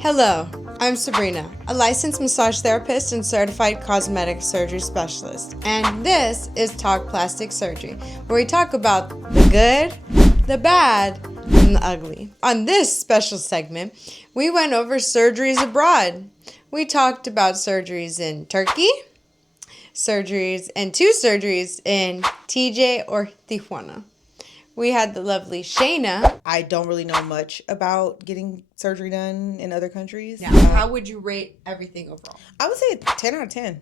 Hello, I'm Sabrina, a licensed massage therapist and certified cosmetic surgery specialist, and this is Talk Plastic Surgery, where we talk about the good, the bad, and the ugly. On this special segment, we went over surgeries abroad. We talked about surgeries in Turkey, surgeries and 2 surgeries in TJ or Tijuana. We had the lovely Shayna. I don't really know much about getting surgery done in other countries. Now, how would you rate everything overall? I would say 10 out of 10.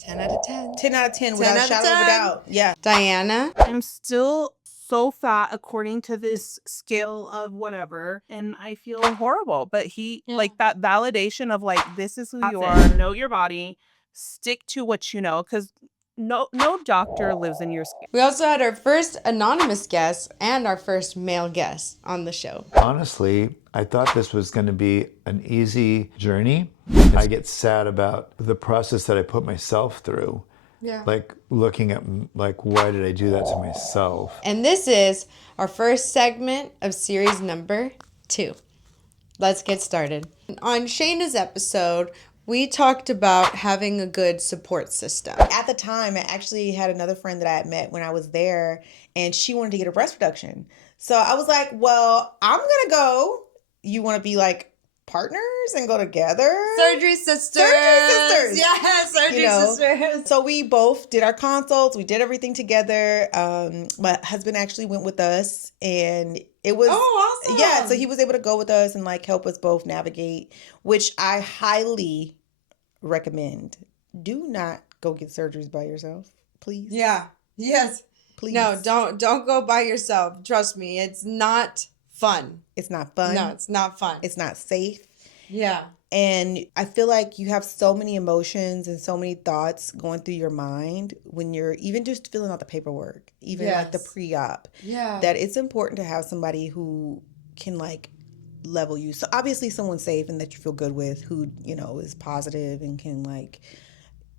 10 out of 10. 10 out of 10 without a shadow of a doubt. Yeah. Diana. I'm still so fat according to this scale of whatever, and I feel horrible. But like that validation of like, this is who you are, know your body, stick to what you know, because no doctor lives in your skin. We also had our first anonymous guest and our first male guest on the show. Honestly, I thought this was going to be an easy journey. I get sad about the process that I put myself through. Yeah. Like looking at like, why did I do that to myself? And this is our first segment of series number 2. Let's get started. On Shayna's episode, we talked about having a good support system. At the time, I actually had another friend that I had met when I was there, and she wanted to get a breast reduction. So I was like, well, I'm going to go. You want to be like partners and go together? Surgery sisters. Surgery sisters. Yeah, surgery sisters. So we both did our consults. We did everything together. My husband actually went with us, and it was awesome. Yeah, so he was able to go with us and like help us both navigate, which I highly recommend. Do not go get surgeries by yourself, please. Yeah. Yes. Please. No, don't go by yourself. Trust me, it's not fun. It's not fun. No, it's not fun. It's not safe. Yeah. And I feel like you have so many emotions and so many thoughts going through your mind when you're even just filling out the paperwork, even like the pre-op. Yeah. That it's important to have somebody who can like level you. So obviously someone safe and that you feel good with, who, you know, is positive and can like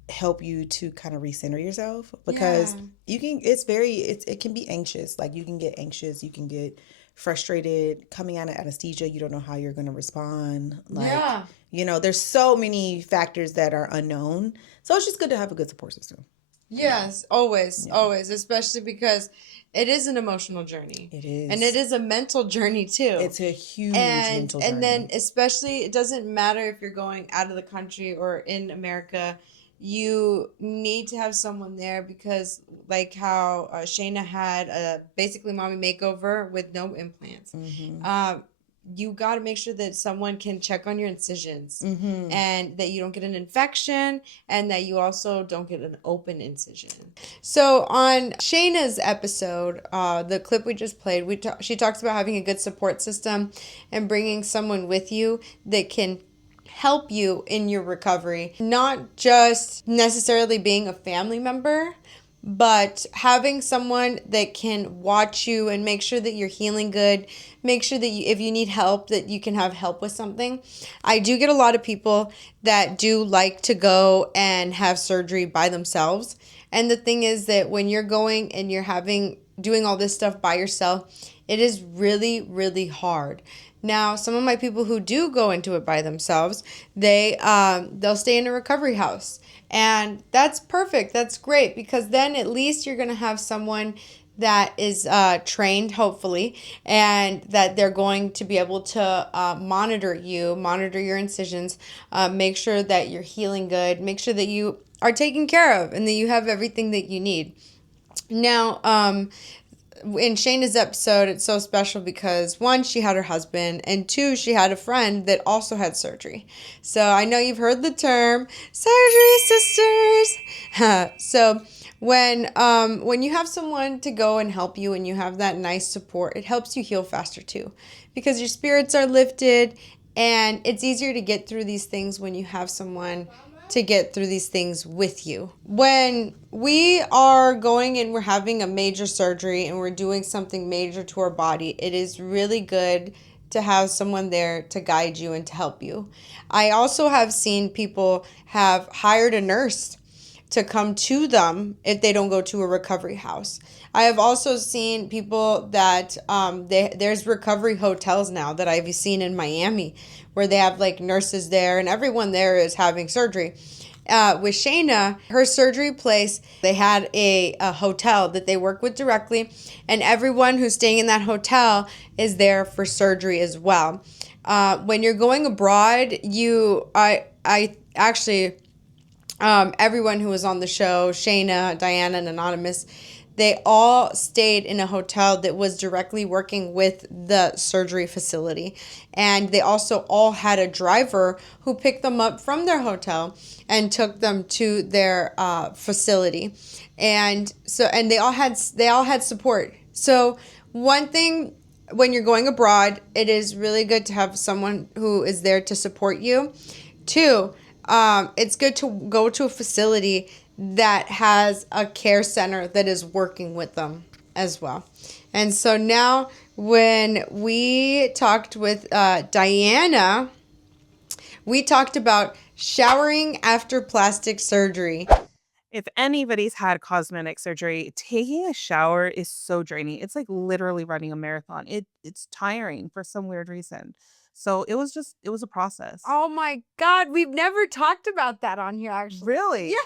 help you to kind of recenter yourself, because you can, it can be anxious. Like you can get anxious, you can get frustrated coming out of anesthesia. You don't know how you're going to respond. Like, you know, there's so many factors that are unknown. So it's just good to have a good support system. Yes, always, especially because it is an emotional journey. It is. And it is a mental journey too. It's a huge mental journey. And then especially, it doesn't matter if you're going out of the country or in America, you need to have someone there, because like how Shayna had a basically mommy makeover with no implants. Mm-hmm. You got to make sure that someone can check on your incisions, mm-hmm. and that you don't get an infection, and that you also don't get an open incision. So on Shayna's episode, the clip we just played, she talks about having a good support system and bringing someone with you that can help you in your recovery. Not just necessarily being a family member, but having someone that can watch you and make sure that you're healing good, make sure that if you need help, that you can have help with something. I do get a lot of people that do like to go and have surgery by themselves. And the thing is that when you're going and you're doing all this stuff by yourself, it is really, really hard. Now, some of my people who do go into it by themselves, they'll stay in a recovery house. And that's perfect. That's great, because then at least you're going to have someone that is trained, hopefully, and that they're going to be able to monitor your incisions, make sure that you're healing good, make sure that you are taken care of and that you have everything that you need. Now, in Shayna's episode, it's so special because 1, she had her husband, and 2, she had a friend that also had surgery. So I know you've heard the term surgery sisters. So when you have someone to go and help you and you have that nice support, it helps you heal faster too, because your spirits are lifted, and it's easier to get through these things when you have someone to get through these things with you. When we are going and we're having a major surgery and we're doing something major to our body, it is really good to have someone there to guide you and to help you. I also have seen people have hired a nurse to come to them if they don't go to a recovery house. I have also seen people that there's recovery hotels now that I've seen in Miami where they have like nurses there and everyone there is having surgery. With Shayna, her surgery place, they had a hotel that they work with directly, and everyone who's staying in that hotel is there for surgery as well. When you're going abroad, I actually, everyone who was on the show, Shayna, Diana, and Anonymous, they all stayed in a hotel that was directly working with the surgery facility. And they also all had a driver who picked them up from their hotel and took them to their facility. And so, and they all had support. So one thing, when you're going abroad, it is really good to have someone who is there to support you. Two, it's good to go to a facility that has a care center that is working with them as well. And so now, when we talked with Diana, we talked about showering after plastic surgery. If anybody's had cosmetic surgery, taking a shower is so draining. It's like literally running a marathon. It's tiring for some weird reason. So it was a process. Oh my God, we've never talked about that on here actually. Really? Yeah.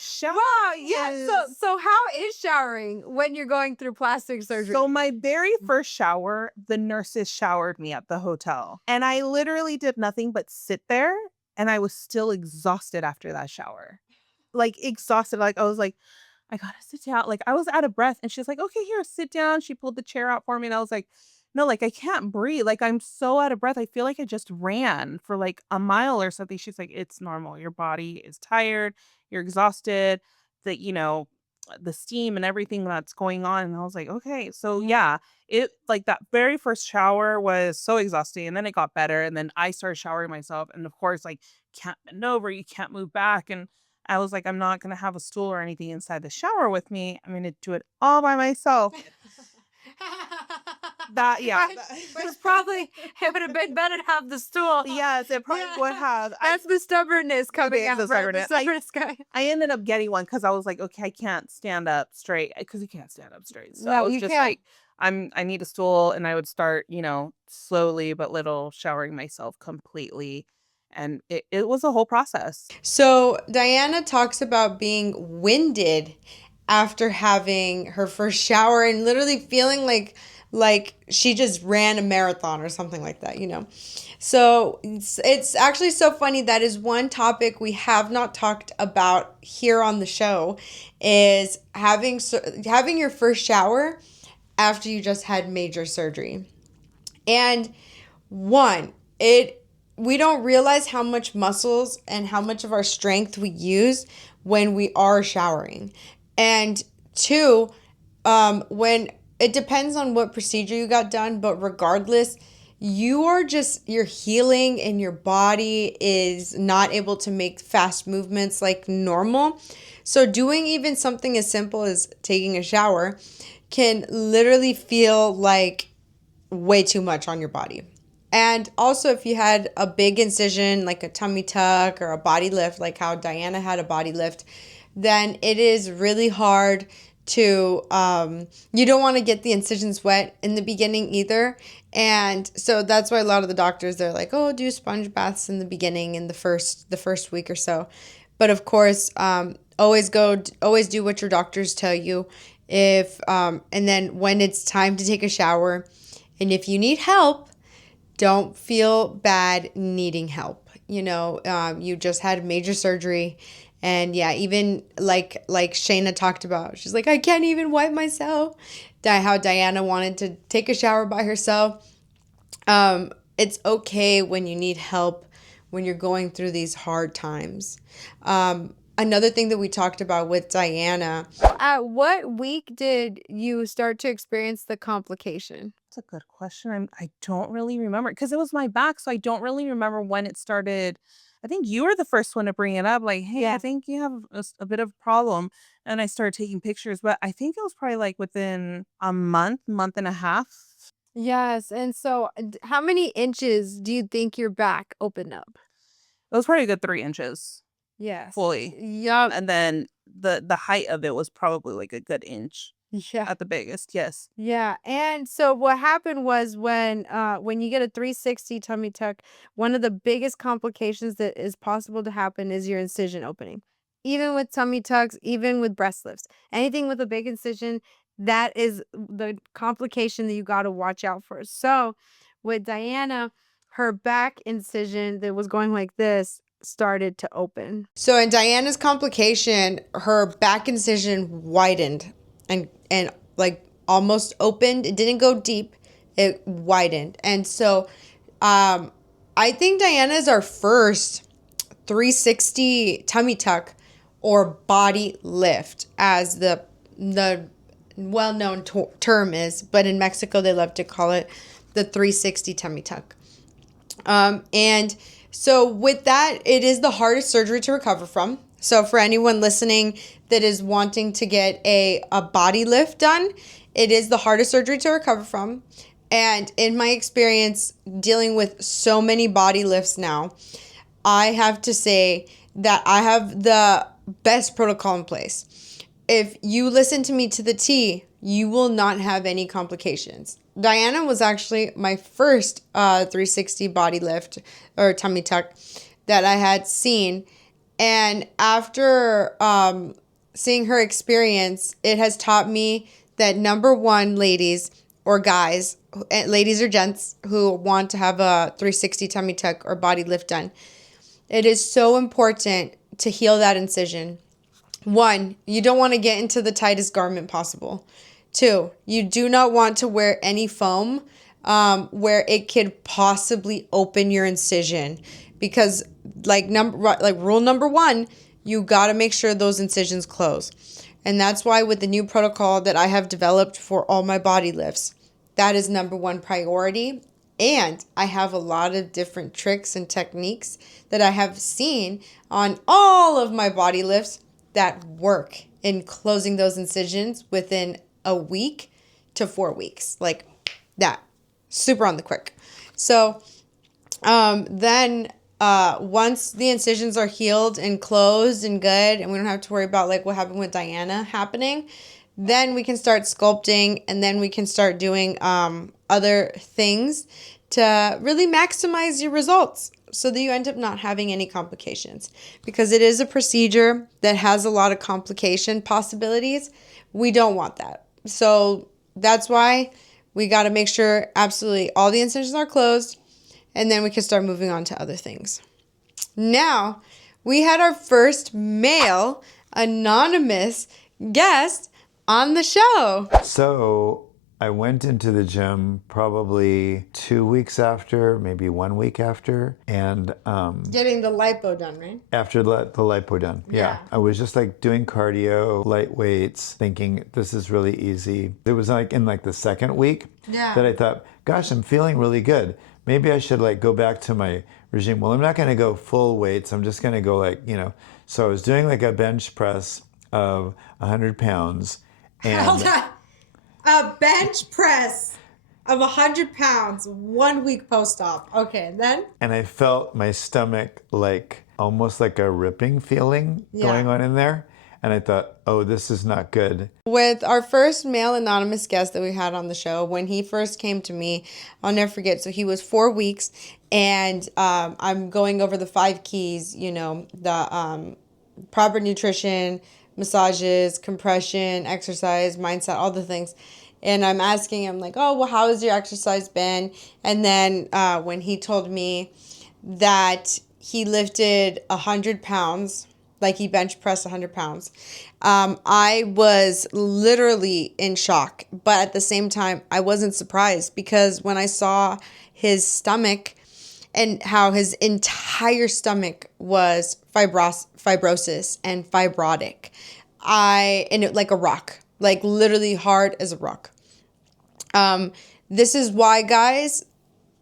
Shower Wow, yeah. is- So how is showering when you're going through plastic surgery? So my very first shower, the nurses showered me at the hotel. And I literally did nothing but sit there, and I was still exhausted after that shower. Like exhausted. Like I was like, I gotta sit down. Like I was out of breath, and she's like, okay, here, sit down. She pulled the chair out for me, and I was like, no, like I can't breathe. Like I'm so out of breath. I feel like I just ran for like a mile or something. She's like, it's normal. Your body is tired. You're exhausted. That the steam and everything that's going on. And I was like, okay, so yeah, it like that very first shower was so exhausting, and then it got better, and then I started showering myself, and of course, like can't bend over, you can't move back, and I was like, I'm not gonna have a stool or anything inside the shower with me. I'm gonna do it all by myself. That yeah. It's probably, it would have been better to have the stool. Yes, it probably would have. That's the stubbornness coming out. The stubbornness. Guy. I ended up getting one because I was like, okay, I can't stand up straight because you can't stand up straight. So No, I was you just can't. like, I need a stool, and I would start, slowly but little showering myself completely. And it was a whole process. So Diana talks about being winded after having her first shower and literally feeling like she just ran a marathon or something like that, So it's actually so funny. That is one topic we have not talked about here on the show, is having your first shower after you just had major surgery. And we don't realize how much muscles and how much of our strength we use when we are showering. And two, when it depends on what procedure you got done, but regardless, you're healing and your body is not able to make fast movements like normal. So doing even something as simple as taking a shower can literally feel like way too much on your body. And also, if you had a big incision, like a tummy tuck or a body lift, like how Diana had a body lift, then it is really hard to, you don't want to get the incisions wet in the beginning either. And so that's why a lot of the doctors, they're like, oh, do sponge baths in the beginning, in the first week or so. But of course, always do what your doctors tell you. And then when it's time to take a shower, and if you need help, don't feel bad needing help. You just had major surgery. And yeah, even like Shayna talked about, she's like, I can't even wipe myself. How Diana wanted to take a shower by herself. It's okay when you need help when you're going through these hard times. Another thing that we talked about with Diana. At what week did you start to experience the complication? That's a good question. I don't really remember because it was my back, so I don't really remember when it started. I think you were the first one to bring it up, like, hey, I think you have a bit of a problem. And I started taking pictures, but I think it was probably like within a month and a half. Yes. And so how many inches do you think your back opened up? It was probably a good 3 inches. Yes. fully. Yup. And then the height of it was probably like a good inch Yeah. at the biggest. Yes. Yeah. And so what happened was when you get a 360 tummy tuck, one of the biggest complications that is possible to happen is your incision opening. Even with tummy tucks, even with breast lifts, anything with a big incision, that is the complication that you got to watch out for. So with Diana, her back incision that was going like this started to open. So in Diana's complication, her back incision widened and like almost opened. It didn't go deep. It widened. And so I think Diana is our first 360 tummy tuck or body lift, as the well-known term is, but in Mexico they love to call it the 360 tummy tuck. And so with that, it is the hardest surgery to recover from. So for anyone listening that is wanting to get a body lift done, it is the hardest surgery to recover from. And in my experience dealing with so many body lifts now, I have to say that I have the best protocol in place. If you listen to me to the T, you will not have any complications. Diana was actually my first 360 body lift or tummy tuck that I had seen. And after seeing her experience, it has taught me that number one, ladies or guys, ladies or gents who want to have a 360 tummy tuck or body lift done, it is so important to heal that incision. 1, you don't want to get into the tightest garment possible. 2, you do not want to wear any foam where it could possibly open your incision, because rule number 1, you got to make sure those incisions close. And that's why with the new protocol that I have developed for all my body lifts, that is number 1 priority. And I have a lot of different tricks and techniques that I have seen on all of my body lifts that work in closing those incisions within a week to 4 weeks. Like that. Super on the quick. So then once the incisions are healed and closed and good, and we don't have to worry about like what happened with Diana happening, then we can start sculpting, and then we can start doing other things to really maximize your results so that you end up not having any complications. Because it is a procedure that has a lot of complication possibilities. We don't want that. So that's why we got to make sure absolutely all the incisions are closed, and then we can start moving on to other things. Now, we had our first male anonymous guest on the show. So I went into the gym probably 2 weeks after, maybe 1 week after, and Getting the lipo done, right? after the lipo done. Yeah. I was just like doing cardio, light weights, thinking this is really easy. It was like in like the second week that I thought, gosh, I'm feeling really good. Maybe I should like go back to my regime. Well, I'm not going to go full weights. I'm just going to go like, so I was doing like a bench press of 100 pounds. Hold And on. A bench press of 100 pounds 1 week post-op. Okay, and then? and I felt my stomach like almost like a ripping feeling going on in there. And I thought, oh, this is not good. With our first male anonymous guest that we had on the show, when he first came to me, I'll never forget. So he was 4 weeks, and I'm going over the 5 keys, the proper nutrition, massages, compression, exercise, mindset, all the things. And I'm asking him like, oh, well, how has your exercise been? And then when he told me that he lifted 100 pounds, like he bench pressed 100 pounds, I was literally in shock. But at the same time, I wasn't surprised, because when I saw his stomach and how his entire stomach was fibrosis and fibrotic, and it like a rock, like literally hard as a rock. This is why, guys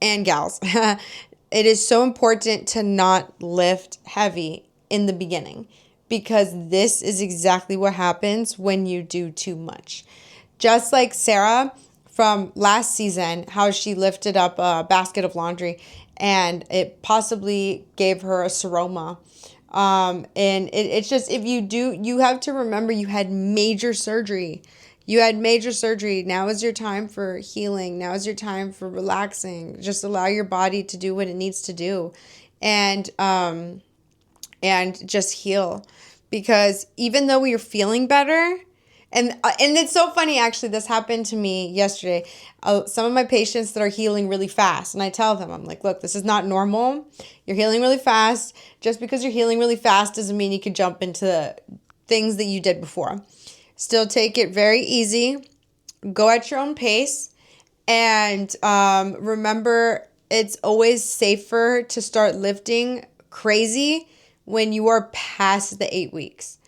and gals, it is so important to not lift heavy in the beginning, because this is exactly what happens when you do too much. Just like Sarah from last season, how she lifted up a basket of laundry and it possibly gave her a seroma And it's just, if you do, you have to remember you had major surgery. You had major surgery. Now is your time for healing. Now is your time for relaxing. Just allow your body to do what it needs to do. And just heal. Because even though you're feeling better, and it's so funny, actually, this happened to me yesterday. Some of my patients that are healing really fast, and I tell them, I'm like, look, this is not normal. You're healing really fast. Just because you're healing really fast doesn't mean you can jump into things that you did before. Still take it very easy. Go at your own pace. And remember, it's always safer to start lifting crazy when you are past the 8 weeks.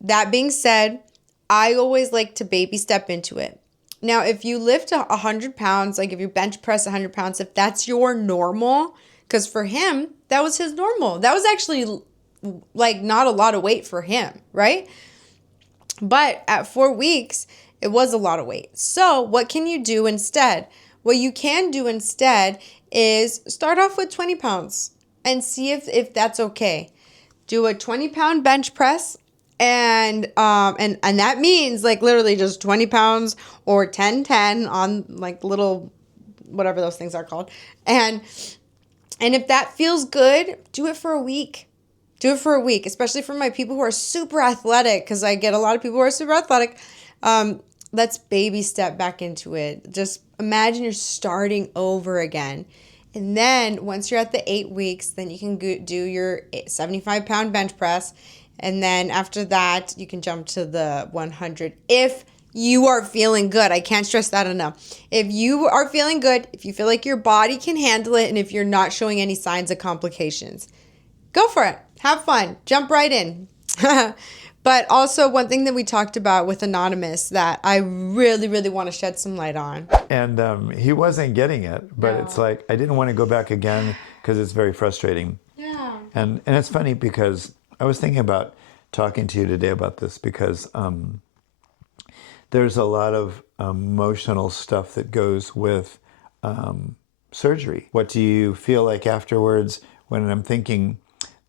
That being said, I always like to baby step into it. Now, if you lift 100 pounds, like if you bench press 100 pounds, if that's your normal, because for him, that was his normal. That was actually like not a lot of weight for him, right? But at 4 weeks, it was a lot of weight. So what can you do instead? What you can do instead is start off with 20 pounds and see if that's okay. Do a 20-pound bench press, and that means like literally just 20 pounds or 10-10 on like little whatever those things are called. And if that feels good, do it for a week. Do it for a week, especially for my people who are super athletic, because I get a lot of people who are super athletic. Let's baby step back into it. Just imagine you're starting over again. And then once you're at the 8 weeks, then you can do your 75-pound bench press. And then after that, you can jump to the 100 if you are feeling good. I can't stress that enough. If you are feeling good, if you feel like your body can handle it, and if you're not showing any signs of complications, go for it. Have fun. Jump right in. But also, one thing that we talked about with Anonymous that I really, really want to shed some light on. And he wasn't getting it, but it's like, I didn't want to go back again because it's very frustrating. Yeah. And it's funny because I was thinking about talking to you today about this, because there's a lot of emotional stuff that goes with surgery. What do you feel like afterwards? When I'm thinking,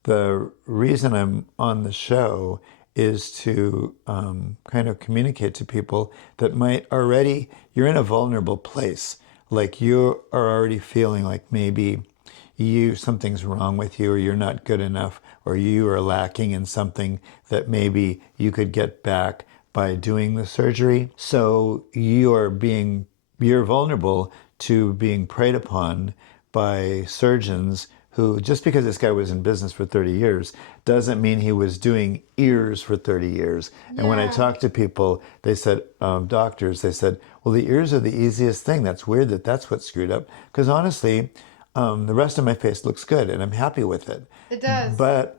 the reason I'm on the show is to kind of communicate to people that might already, you're in a vulnerable place. Like you are already feeling like maybe something's wrong with you, or you're not good enough, or you are lacking in something that maybe you could get back by doing the surgery. So you're vulnerable to being preyed upon by surgeons who, just because this guy was in business for 30 years, doesn't mean he was doing ears for 30 years. And when I talked to people, they said, doctors, they said, well, the ears are the easiest thing. That's weird that's what screwed up. Because honestly, the rest of my face looks good and I'm happy with it. It does. But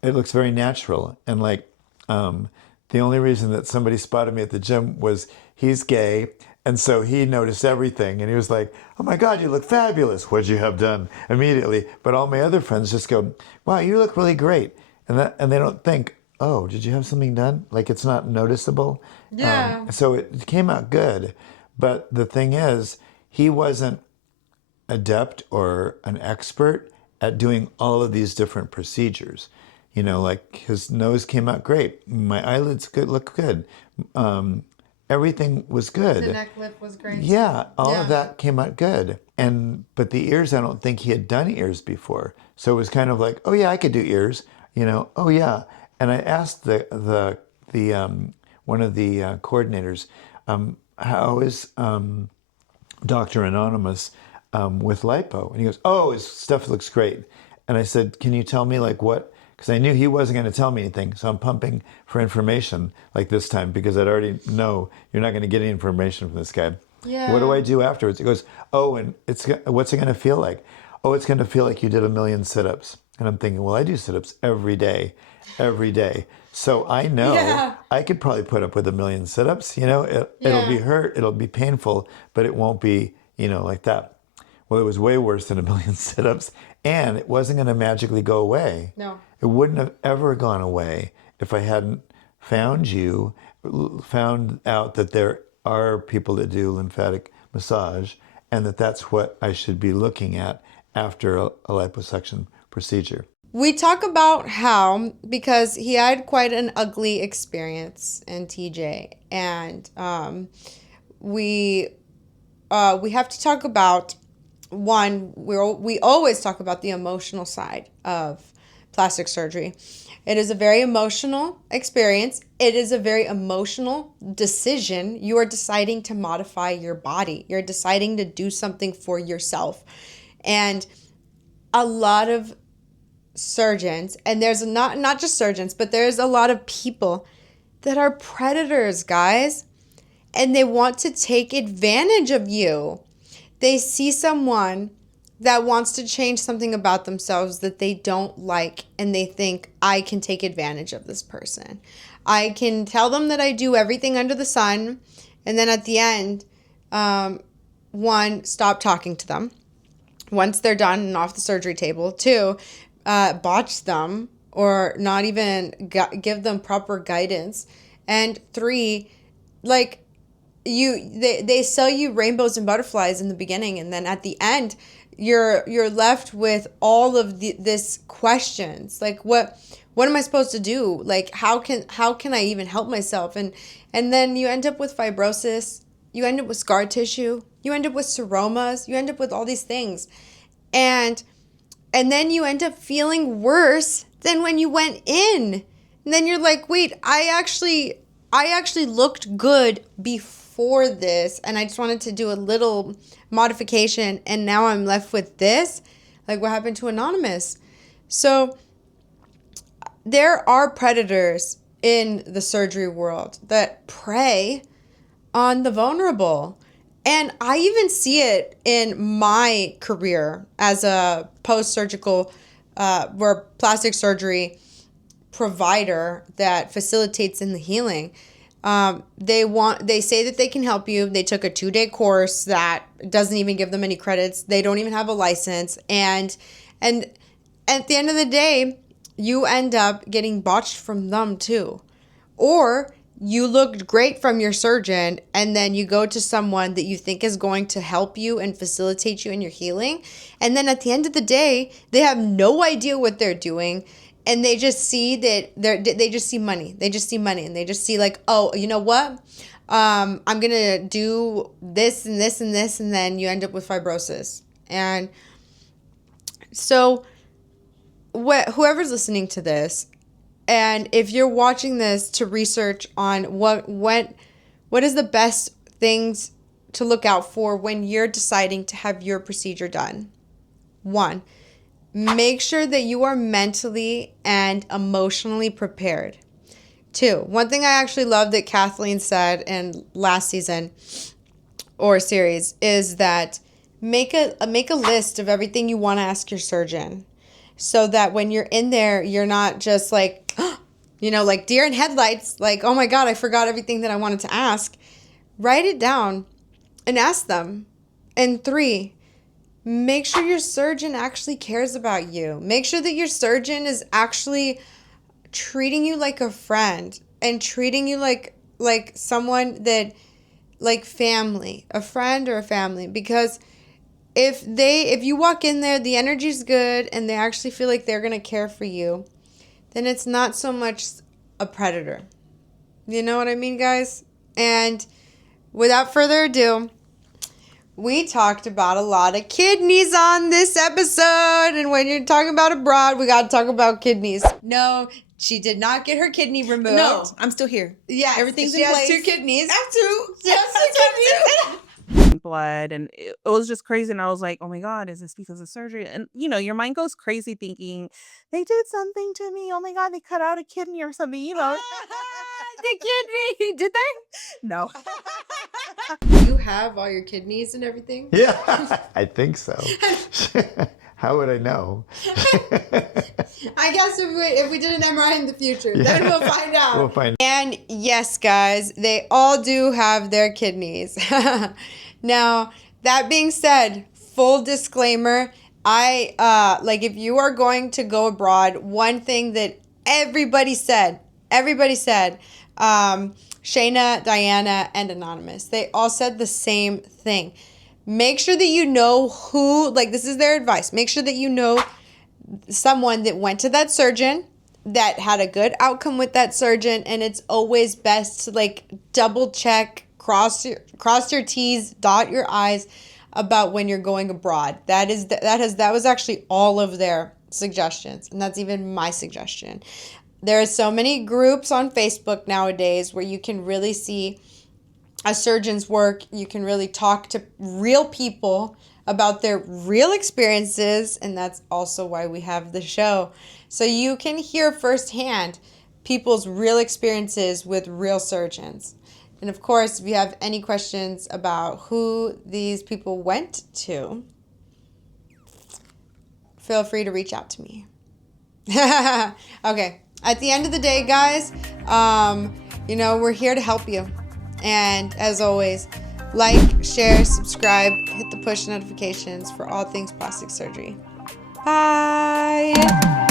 it looks very natural. And like, the only reason that somebody spotted me at the gym was he's gay. And so he noticed everything, and he was like, oh my God, you look fabulous. What'd you have done? Immediately. But all my other friends just go, wow, you look really great. And they don't think, oh, did you have something done? Like, it's not noticeable. Yeah. So it came out good. But the thing is, he wasn't adept or an expert at doing all of these different procedures. You know, like his nose came out great. My eyelids look good. Everything was good. The neck lift was great. Yeah, all of that came out good. But the ears, I don't think he had done ears before. So it was kind of like, oh yeah, I could do ears. You know, oh yeah. And I asked the one of the coordinators, how is Dr. Anonymous with Lipo? And he goes, oh, his stuff looks great. And I said, can you tell me like what? Because I knew he wasn't going to tell me anything. So I'm pumping for information like this time, because I'd already know you're not going to get any information from this guy. Yeah. What do I do afterwards? He goes, oh, and what's it going to feel like? Oh, it's going to feel like you did 1,000,000 sit-ups. And I'm thinking, well, I do sit-ups every day. So I know I could probably put up with 1,000,000 sit-ups. You know, it'll be hurt, it'll be painful, but it won't be, you know, like that. Well, it was way worse than 1,000,000 sit-ups, and it wasn't going to magically go away. No. It wouldn't have ever gone away if I hadn't found out that there are people that do lymphatic massage, and that's what I should be looking at after a liposuction procedure. we talk about how, because he had quite an ugly experience in TJ, and we have to talk about, one, we always talk about the emotional side of plastic surgery. It is a very emotional experience. It is a very emotional decision. You are deciding to modify your body. You're deciding to do something for yourself. And a lot of surgeons, and there's not just surgeons, but there's a lot of people that are predators, guys, and they want to take advantage of you. They see someone that wants to change something about themselves that they don't like, and they think, I can take advantage of this person. I can tell them that I do everything under the sun, and then at the end, one, stop talking to them once they're done and off the surgery table. Two, botch them or not even give them proper guidance. And three, like, they sell you rainbows and butterflies in the beginning, and then at the end you're left with all of this questions, like what am I supposed to do? Like, how can I even help myself? And then you end up with fibrosis, you end up with scar tissue, you end up with seromas, you end up with all these things, and then you end up feeling worse than when you went in. And then you're like, wait, I actually looked good before this, and I just wanted to do a little modification, and now I'm left with this? Like, what happened to Anonymous? So there are predators in the surgery world that prey on the vulnerable. And I even see it in my career as a post-surgical or plastic surgery provider that facilitates in the healing. They say that they can help you. They took a 2-day course that doesn't even give them any credits. They don't even have a license. And at the end of the day, you end up getting botched from them too. Or you looked great from your surgeon, and then you go to someone that you think is going to help you and facilitate you in your healing. And then at the end of the day, they have no idea what they're doing. And they just see that they just see money. They just see money, and they just see like, oh, you know what? I'm going to do this and this and this. And then you end up with fibrosis. And so whoever's listening to this, and if you're watching this to research on what is the best things to look out for when you're deciding to have your procedure done. 1, make sure that you are mentally and emotionally prepared. 2, one thing I actually love that Kathleen said in last season or series is that make a list of everything you want to ask your surgeon, so that when you're in there, you're not just like, like deer in headlights, like, oh my God, I forgot everything that I wanted to ask. Write it down and ask them. And 3, make sure your surgeon actually cares about you. Make sure that your surgeon is actually treating you like a friend and treating you like someone that, like family, a friend or a family. Because if you walk in there, the energy's good, and they actually feel like they're going to care for you, then it's not so much a predator. You know what I mean, guys? And without further ado, we talked about a lot of kidneys on this episode. And when you're talking about abroad, we got to talk about kidneys. No, she did not get her kidney removed. No, I'm still here. Yeah, everything's in place. She has 2 kidneys. I have 2. She has 2 kidneys. Blood, and it was just crazy, and I was like, oh my God, is this because of surgery? And your mind goes crazy thinking they did something to me. Oh my God, they cut out a kidney or something, The kidney, did they? No. You have all your kidneys and everything? Yeah, I think so. How would I know? I guess if we did an MRI in the future, then we'll find out. We'll find. And yes, guys, they all do have their kidneys. Now, that being said, full disclaimer, if you are going to go abroad, one thing that everybody said, Shayna, Diana, and Anonymous, they all said the same thing. Make sure that you know who, this is their advice. Make sure that you know someone that went to that surgeon, that had a good outcome with that surgeon, and it's always best to like double check, cross your T's, dot your I's about when you're going abroad. That was actually all of their suggestions, and that's even my suggestion. There are so many groups on Facebook nowadays where you can really see a surgeon's work. You can really talk to real people about their real experiences, and that's also why we have the show. So you can hear firsthand people's real experiences with real surgeons. And of course, if you have any questions about who these people went to, feel free to reach out to me. Okay. At the end of the day, guys, we're here to help you. And as always, like, share, subscribe, hit the push notifications for all things plastic surgery. Bye.